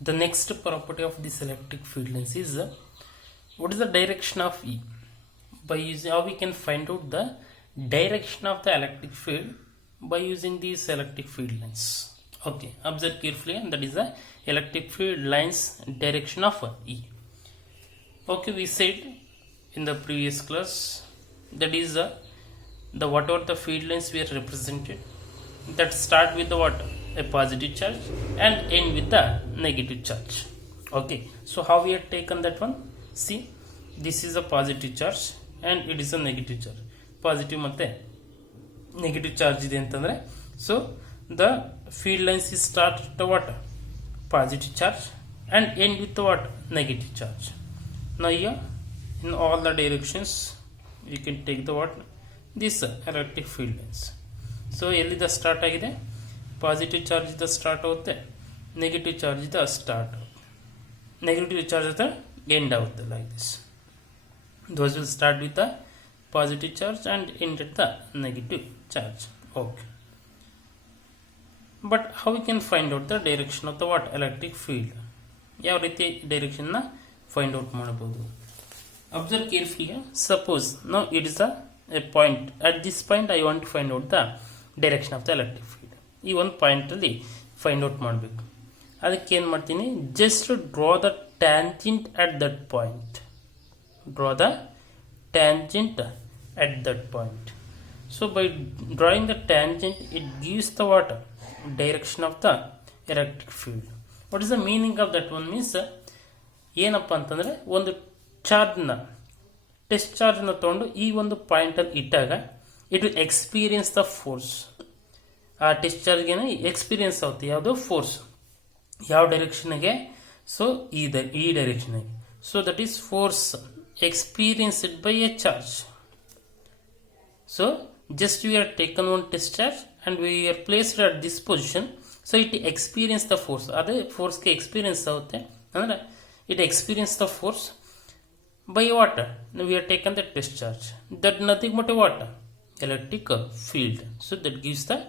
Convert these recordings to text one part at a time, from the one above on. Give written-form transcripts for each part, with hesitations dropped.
The next property of this electric field lines is what is the direction of E? By using how we can find out the direction of the electric field by using these electric field lines. Okay, observe carefully, and that is the electric field lines direction of E. Okay, we said in the previous class that is the whatever the field lines were represented, that start with the what, a positive charge and end with the negative charge. Okay, so how we have taken that one? See, this is a positive charge and it is a negative charge. Positive ಮತ್ತೆ negative charge ಇದೆ ಅಂತಂದ್ರೆ, so the field lines is start with the what, positive charge and end with the what, negative charge. Now here in all the directions we can take the what, this electric field lines. So ಎಲ್ಲಿಂದ ಸ್ಟಾರ್ಟ್ ಆಗಿದೆ, positive charge ಇಂದ ಸ್ಟಾರ್ಟ್ ಆಗುತ್ತೆ, negative charge ಇಂದ start, negative charge ಅಂತ ಎಂಡ್ ಆಗುತ್ತೆ. Like this, those will start with the positive charge and end at the negative charge. Okay, but how we can find out the direction of the what, electric field? ಯಾವ ರೀತಿ ಡೈರೆಕ್ಷನ್ ನ find out ಮಾಡಬಹುದು? Observe carefully. Suppose now it is a point. At this point I want to find out the direction of the electric field. ಈ ಒಂದು point ಅಲ್ಲಿ find out ಮಾಡಬೇಕು. ಅದಕ್ಕೆ ಏನು ಮಾಡ್ತೀನಿ, just draw the tangent at that point. Draw the tangent at that point. So by drawing the tangent, it gives the what, direction of the electric field. What is the meaning of that one? Means ಏನಪ್ಪ ಅಂತಂದ್ರೆ, ಒಂದು ಚಾರ್ಜ್ನ, ಟೆಸ್ಟ್ ಚಾರ್ಜ್ನ ತಗೊಂಡು ಈ ಒಂದು point ಅಲ್ಲಿ ಇಟ್ಟಾಗ it will experience the force. ಆ ಟೆಸ್ಟ್ ಚಾರ್ಜ್ಗೆ ಎಕ್ಸ್ಪೀರಿಯನ್ಸ್ ಆಗುತ್ತೆ ಯಾವುದು, ಫೋರ್ಸ್. ಯಾವ ಡೈರೆಕ್ಷನ್ಗೆ? ಸೊ ಈ ಡೈರೆಕ್ಷನ್ಗೆ. So that is force experienced by a charge. So just we are taken one test charge and we are placed at this position, so it experience the force. Ade force ke experience avutte andre it experience the force by what, we are taken the test charge, that nothing but a what, electric field. So that gives the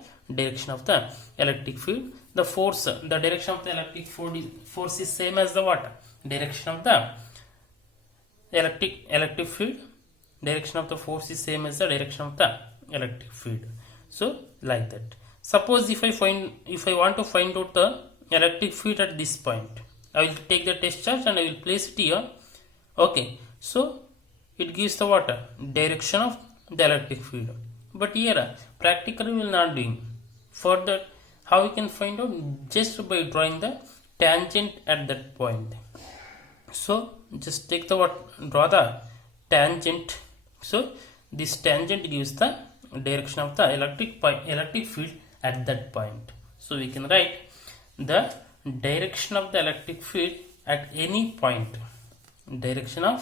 direction of the electric field. The force, the direction of the electric force is same as the what, direction of the electric field. Direction of the force is same as the direction of the electric field. So like that, suppose if I want to find out the electric field at this point, I will take the test charge and I will place it here. Okay, so it gives the what, direction of the electric field. But here practically we will not doing. For that, how we can find out? Just by drawing the tangent at that point. So just take the what, draw the tangent. So this tangent gives the direction of the electric field at that point. So we can write the direction of the electric field at any point. Direction of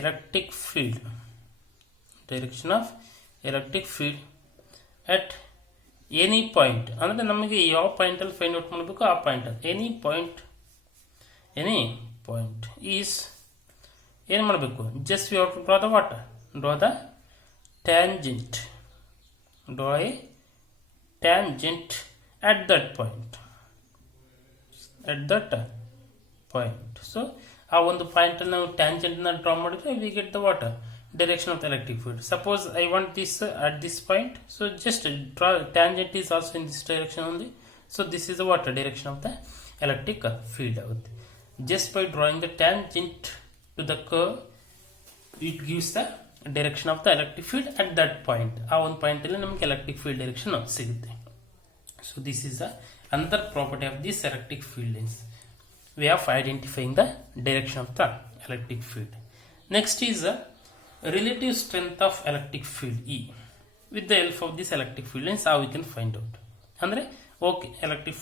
electric field. Direction of electric field at any point ಅಂದರೆ ನಮಗೆ ಯಾವ ಪಾಯಿಂಟಲ್ಲಿ find out ಮಾಡಬೇಕು ಆ point. Any point is ಏನು ಮಾಡಬೇಕು, just we have to draw the what, draw the tangent. Draw a tangent at that point. So ಆ ಒಂದು ಪಾಯಿಂಟಲ್ಲಿ ನಾವು ಟ್ಯಾಂಜೆಂಟ್ನ ಡ್ರಾ ಮಾಡಿದ್ರೆ we get the what, direction of the electric field. Suppose I want this at this point, so just draw tangent is also in this direction only. So this is the what, direction of the electric field. Just by drawing the tangent to the curve, it gives the direction of the electric field at that point. ಆ ಒಂದು point ಅಲ್ಲಿ ನಮಗೆ electric field direction ಸಿಗುತ್ತೆ. So this is another property of this electric field lines, way of identifying the direction of the electric field. Next is relative strength of electric field E. With the help of this electric field lines, how we can find out ಅಂದರೆ, okay electric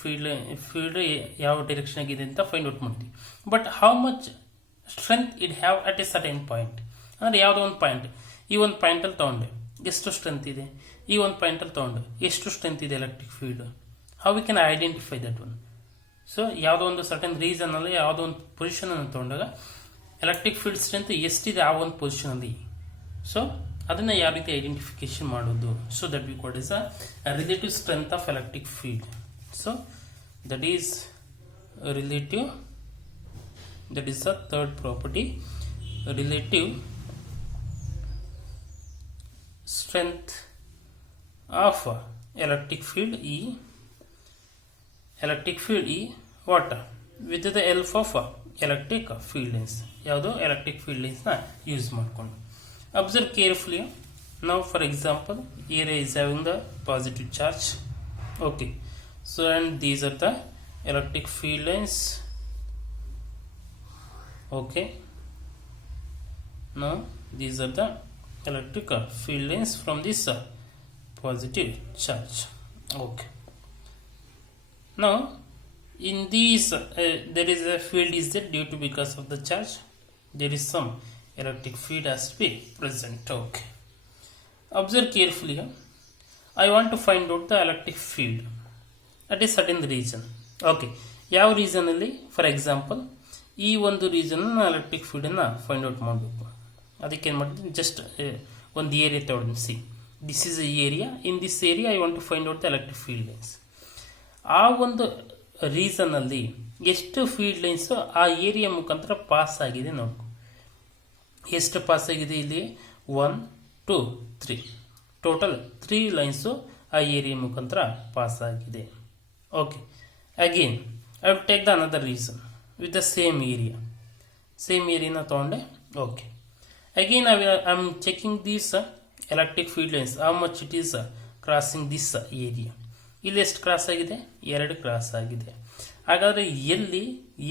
field ಯಾವ ಡೈರೆಕ್ಷನ್ ಆಗಿದೆ ಅಂತ find out ಮಾಡ್ತೀವಿ. But how much strength it have at A certain point, ಅಂದರೆ ಯಾವುದೋ ಒಂದು ಪಾಯಿಂಟ್, ಈ ಒಂದು ಪಾಯಿಂಟಲ್ಲಿ ತೊಗೊಂಡೆ ಎಷ್ಟು ಸ್ಟ್ರೆಂತ್ ಇದೆ, ಈ ಒಂದು ಪಾಯಿಂಟಲ್ಲಿ ತೊಗೊಂಡು ಎಷ್ಟು ಸ್ಟ್ರೆಂತ್ ಇದೆ electric field. How we can identify that one? So ಯಾವುದೋ ಒಂದು ಸರ್ಟೆನ್ ರೀಸನ್ ಅಲ್ಲಿ ಯಾವುದೋ ಒಂದು ಪೊಸಿಷನ್ ಅನ್ನು ತೊಗೊಂಡಾಗ ಎಲೆಕ್ಟ್ರಿಕ್ ಫೀಲ್ಡ್ ಸ್ಟ್ರೆಂತ್ ಎಷ್ಟಿದೆ ಆ ಒಂದು ಪೊಸಿಷನ್ ಅಲ್ಲಿ, ಸೊ ಅದನ್ನು ಯಾವ ರೀತಿ ಐಡೆಂಟಿಫಿಕೇಶನ್ ಮಾಡೋದು? So that we called is a relative strength of electric field. So that is relative, that is the third property, relative strength of electric field E. Electric field E what? With the help of electric field lines. ಯಾವುದು electric field lines ನ ಯೂಸ್ ಮಾಡಿಕೊಂಡು. Observe carefully. Now for example, area is having the positive charge. Okay. So and these are the electric field lines. Okay, now these are the electric field lines from this positive charge. Okay, now in these there is a field is there due to because of the charge, there is some electric field has to be present. Okay, observe carefully. I want to find out the electric field at a certain region. Okay, ಯಾವ ರೀಸನಲ್ಲಿ? For example ಈ ಒಂದು reason electric ಫೀಲ್ಡನ್ನು find out ಮಾಡಬೇಕು. ಅದಕ್ಕೆ ಏನು ಮಾಡ್ತೀನಿ, just ಒಂದು ಏರಿಯಾ ತಗೊಳ್ತೀನಿ. See, this is a area. In this area I want to find out the electric field lines. ಆ ಒಂದು ರೀಸನಲ್ಲಿ ಎಷ್ಟು ಫೀಲ್ಡ್ ಲೈನ್ಸು ಆ ಏರಿಯಾ ಮುಖಾಂತರ ಪಾಸ್ ಆಗಿದೆ ನೋಡ್ಕೊ. ಎಷ್ಟು ಪಾಸ್ ಆಗಿದೆ ಇಲ್ಲಿ? 1 2 3, ಟೋಟಲ್ 3 ಲೈನ್ಸು ಆ ಏರಿಯಾ ಮುಖಾಂತರ ಪಾಸ್ ಆಗಿದೆ. Okay, again I will take the another reason with the same area na tonde. Okay, again I am checking this electric field lines, how much it is crossing this area. ಇಲ್ಲಿ ಎಷ್ಟು ಕ್ರಾಸ್ ಆಗಿದೆ? 2 ಕ್ರಾಸ್ ಆಗಿದೆ. ಹಾಗಾದರೆ ಎಲ್ಲಿ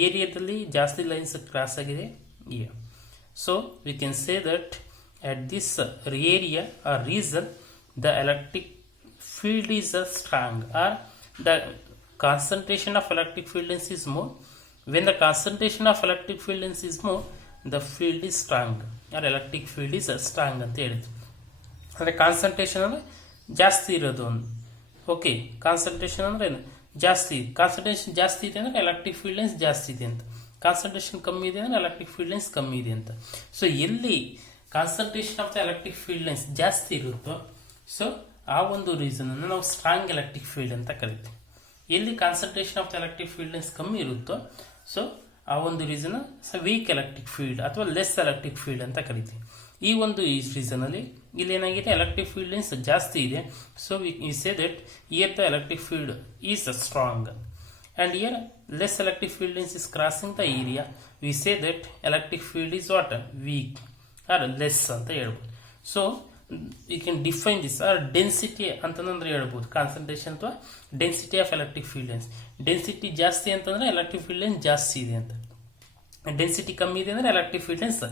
ಏರಿಯಾದಲ್ಲಿ ಜಾಸ್ತಿ lines cross ಆಗಿದೆ? here. So we can say that at this area or region the electric field is strong, or the concentration of electric field lines is more. When the concentration of electric field lines is more, the field is strong, or electric field is strong ಅಂತ ಹೇಳಿದ್ರು. ಅಂದರೆ ಕಾನ್ಸಂಟ್ರೇಷನ್ ಅಂದರೆ ಜಾಸ್ತಿ ಇರೋದು. Okay, concentration ಅಂದರೆ ಏನು? ಜಾಸ್ತಿ. ಕಾನ್ಸಂಟ್ರೇಷನ್ ಜಾಸ್ತಿ ಇದೆ ಅಂದರೆ ಎಲೆಕ್ಟ್ರಿಕ್ ಫೀಲ್ಡ್ ಲೈನ್ಸ್ ಜಾಸ್ತಿ ಇದೆ ಅಂತ. ಕಾನ್ಸಂಟ್ರೇಷನ್ ಕಮ್ಮಿ ಇದೆ ಅಂದರೆ ಎಲೆಕ್ಟ್ರಿಕ್ ಫೀಲ್ಡ್ ಲೈನ್ಸ್ ಕಮ್ಮಿ ಇದೆ ಅಂತ. ಸೊ ಎಲ್ಲಿ concentration of the electric field lines ಜಾಸ್ತಿ ಇರುತ್ತೋ, ಸೊ ಆ ಒಂದು ರೀಸನನ್ನು ನಾವು ಸ್ಟ್ರಾಂಗ್ ಎಲೆಕ್ಟ್ರಿಕ್ ಫೀಲ್ಡ್ ಅಂತ ಕರಿತೀವಿ. ಎಲ್ಲಿ concentration of the electric field lines ಕಮ್ಮಿ ಇರುತ್ತೋ, ಸೊ ಆ ಒಂದು ರೀಸನ್ ವೀಕ್ ಎಲೆಕ್ಟ್ರಿಕ್ ಫೀಲ್ಡ್ ಅಥವಾ ಲೆಸ್ ಎಲೆಕ್ಟ್ರಿಕ್ ಫೀಲ್ಡ್ ಅಂತ ಕರಿತೀವಿ. ಈ ಒಂದು ರೀಸನಲ್ಲಿ ಇಲ್ಲಿ ಏನಾಗಿದೆ? ಎಲೆಕ್ಟ್ರಿಕ್ ಫೀಲ್ಡ್ ಲೈನ್ಸ್ ಜಾಸ್ತಿ ಇದೆ. So we say that here the electric field is strong, and here less electric field lines is crossing the area. We say that electric field is what? Weak or less ಅಂತ ಹೇಳ್ಬೋದು. So you can define this or density ಅಂತಂದ್ರೆ ಹೇಳ್ಬೋದು. Concentration ಅಥವಾ density of electric field lines. Density ಜಾಸ್ತಿ ಅಂತಂದ್ರೆ electric field lines ಜಾಸ್ತಿ ಇದೆ ಅಂತ. ಡೆನ್ಸಿಟಿ ಕಮ್ಮಿ ಇದೆ ಅಂದ್ರೆ ಎಲೆಕ್ಟ್ರಿಕ್ ಫೀಲ್ಡ್ ಲೈನ್ಸ್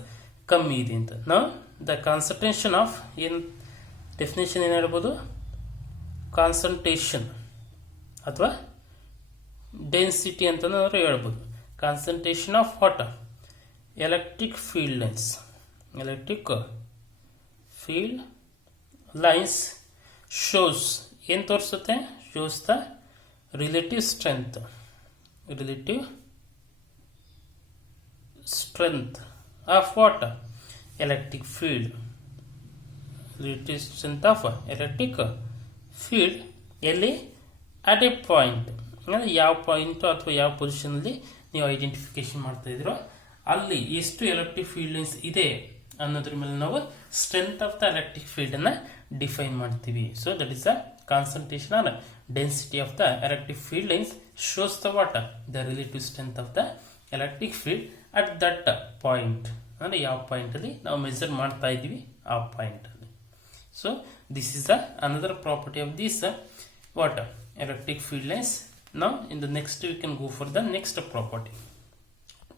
ಕಮ್ಮಿ ಇದೆ ಅಂತ. ನಾವು ದ ಕಾನ್ಸಂಟ್ರೇಷನ್ ಆಫ್ ಏನು ಡೆಫಿನೇಷನ್ ಏನು ಹೇಳ್ಬೋದು? ಕಾನ್ಸಂಟ್ರೇಷನ್ ಅಥವಾ ಡೆನ್ಸಿಟಿ ಅಂತಂದ್ರೆ ಹೇಳ್ಬೋದು. Concentration of what? Electric field lines. ಎಲೆಕ್ಟ್ರಿಕ್ ಫೀಲ್ಡ್ ಲೈನ್ಸ್ ಶೋಸ್ ಏನು ತೋರಿಸುತ್ತೆ? Shows the relative strength. Relative strength of what? Electric field. Relative strength of electric field ಎಲ್ಲಿ? At a point. ಅಂದರೆ ಯಾವ ಪಾಯಿಂಟು ಅಥವಾ ಯಾವ ಪೊಸಿಷನಲ್ಲಿ ನೀವು ಐಡೆಂಟಿಫಿಕೇಶನ್ ಮಾಡ್ತಾ ಇದ್ದೀರೋ ಅಲ್ಲಿ ಎಷ್ಟು ಎಲೆಕ್ಟ್ರಿಕ್ ಫೀಲ್ಡ್ ಲೈನ್ಸ್ ಇದೆ ಅನ್ನೋದ್ರ ಮೇಲೆ ನಾವು strength of the electric field ಅನ್ನ ಡಿಫೈನ್ ಮಾಡ್ತೀವಿ. So that is the concentration or density of the electric field lines shows the what? The relative strength of the electric field at that point. ಅಂದರೆ ಯಾವ ಪಾಯಿಂಟ್ ಅಲ್ಲಿ ನಾವು ಮೆಜರ್ ಮಾಡ್ತಾ ಇದ್ದೀವಿ ಆ ಪಾಯಿಂಟ್ ಅಲ್ಲಿ. So this is the another property of this what? Electric field lines. Now in the next we can go for the next property.